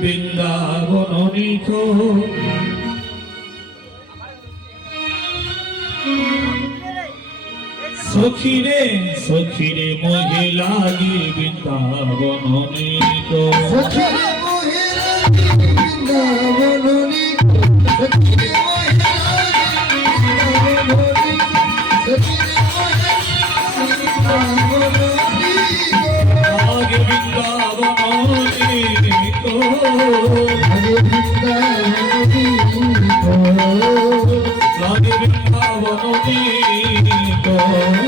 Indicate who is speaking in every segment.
Speaker 1: বৃন্দাবন নিখো সখিরে সখিরে
Speaker 2: মোহে লাগে বৃন্দাবন নিখো সখিরে
Speaker 1: মোহে লাগে Oh.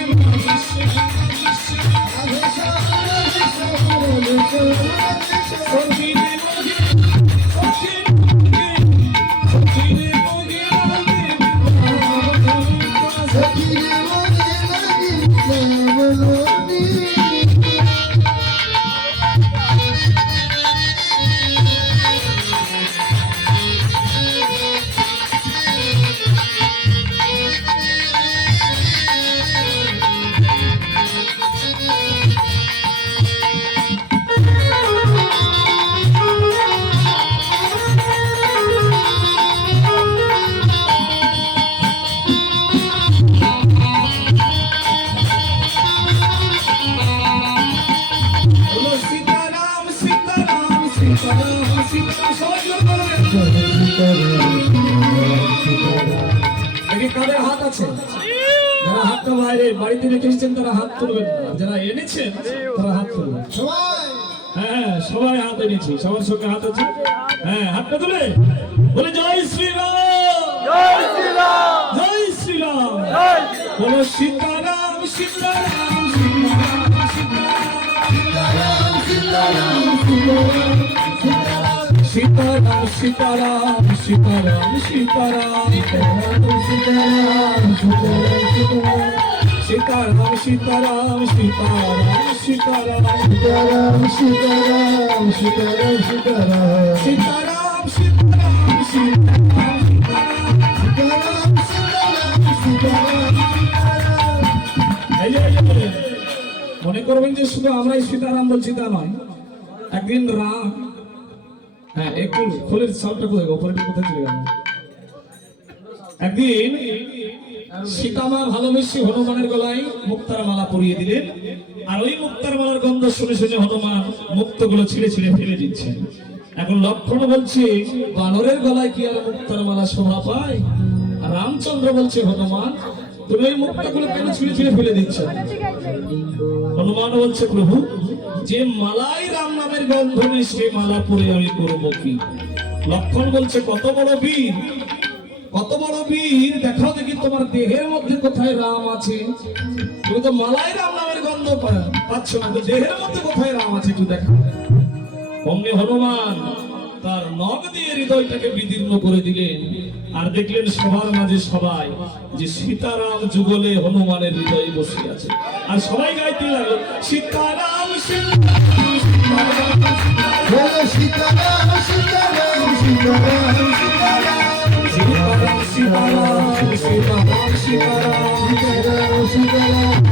Speaker 1: কাদের হাত আছে? যারা হাতটা বাইরে বাড়িতে রেখে এসেছেন তারা হাত তুলবেন না। যারা এনেছেন তারা হাত তুলবেন
Speaker 2: সবাই!
Speaker 1: হ্যাঁ সবাই হাত এনেছি। সবার সঙ্গে হাত আছে? হ্যাঁ হাতটা তুলে? বলে জয় শ্রীরাম!
Speaker 3: জয় শ্রীরাম!
Speaker 1: জয় শ্রীরাম! বলো সীতারাম সীতারাম সীতারাম সীতারাম
Speaker 2: সীতারাম সীতারাম
Speaker 1: সীতারাম
Speaker 2: সীতারাম
Speaker 1: সীতারাম
Speaker 2: সীতারাম সীতারাম
Speaker 1: সীতারাম সীতারাম সীতারাম সীতারাম
Speaker 2: সীতারাম সীতারাম সীতারাম সীতারাম
Speaker 1: সীতারাম সীতারাম সীতারাম
Speaker 2: সীতারাম
Speaker 1: মনে করবেন যে শুধু আমরাই সীতারাম বলছি তা নয় একদিন রাম হ্যাঁ একটু খোলের সাউন্ডটা কোথায়? ওপরে কোথায় চলে গেল? একদিন সীতামা ভালোবেসে হনুমানের গলায় মুক্তার মালা পরিয়ে দিলেন। আর ওই মুক্তার মালার গন্ধ শুনে শুনে হনুমান মুক্তগুলো ছিঁড়ে ছিঁড়ে ফেলে দিচ্ছেন। এখন লক্ষণ বলছে, বানরের গলায় কি আর মুক্তার মালা শোভা পায়? রামচন্দ্র বলছে, হনুমান, তুমি এই মুক্তাগুলো কেন ছিঁড়ে ছিঁড়ে ফেলে দিচ্ছ? হনুমান বলছে, প্রভু যে মালাই রাম নামের গন্ধ নেই, সে মালা পরে আমি করব কি? লক্ষণ বলছে, কত বড় বীর, কত বড় বীর। দেখো দেখি তোমার দেহের মধ্যে কোথায় রাম আছে। তুমি তো মালাই রাম নামের গন্ধ পাচ্ছ না, তো দেহের মধ্যে কোথায় রাম আছে একটু দেখো অমনি হনুমান তার নখ দিয়ে হৃদয়টাকে বিদীর্ণ করে দিলেন আর দেখলেন সবার মাঝে সবাই যে সীতারাম যুগলে হনুমানের হৃদয়ে বসে আছে আর সবাই গাইতে লাগল সীতারাম সীতারাম সীতারাম
Speaker 2: সীতারাম সীতারাম সীতারাম সীতারাম
Speaker 1: সীতারাম সীতারাম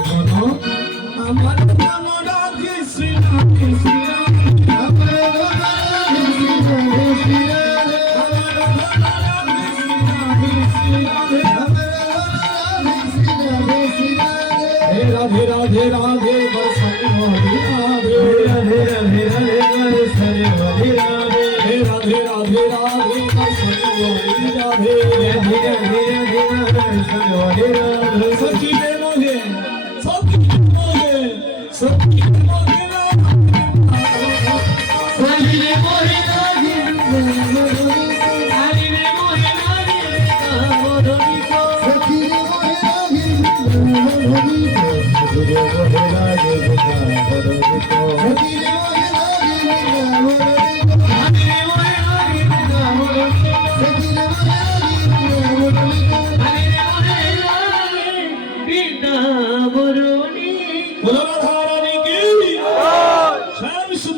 Speaker 1: আমার মন আমার মন রাধে শ্রী রাধে শ্রী রাধে। আমার মন রাধে শ্রী রাধে। রাধে রাধে রাধে বসনে হরি রাধে। রাধে রাধে রাধে বসনে হরি রাধে।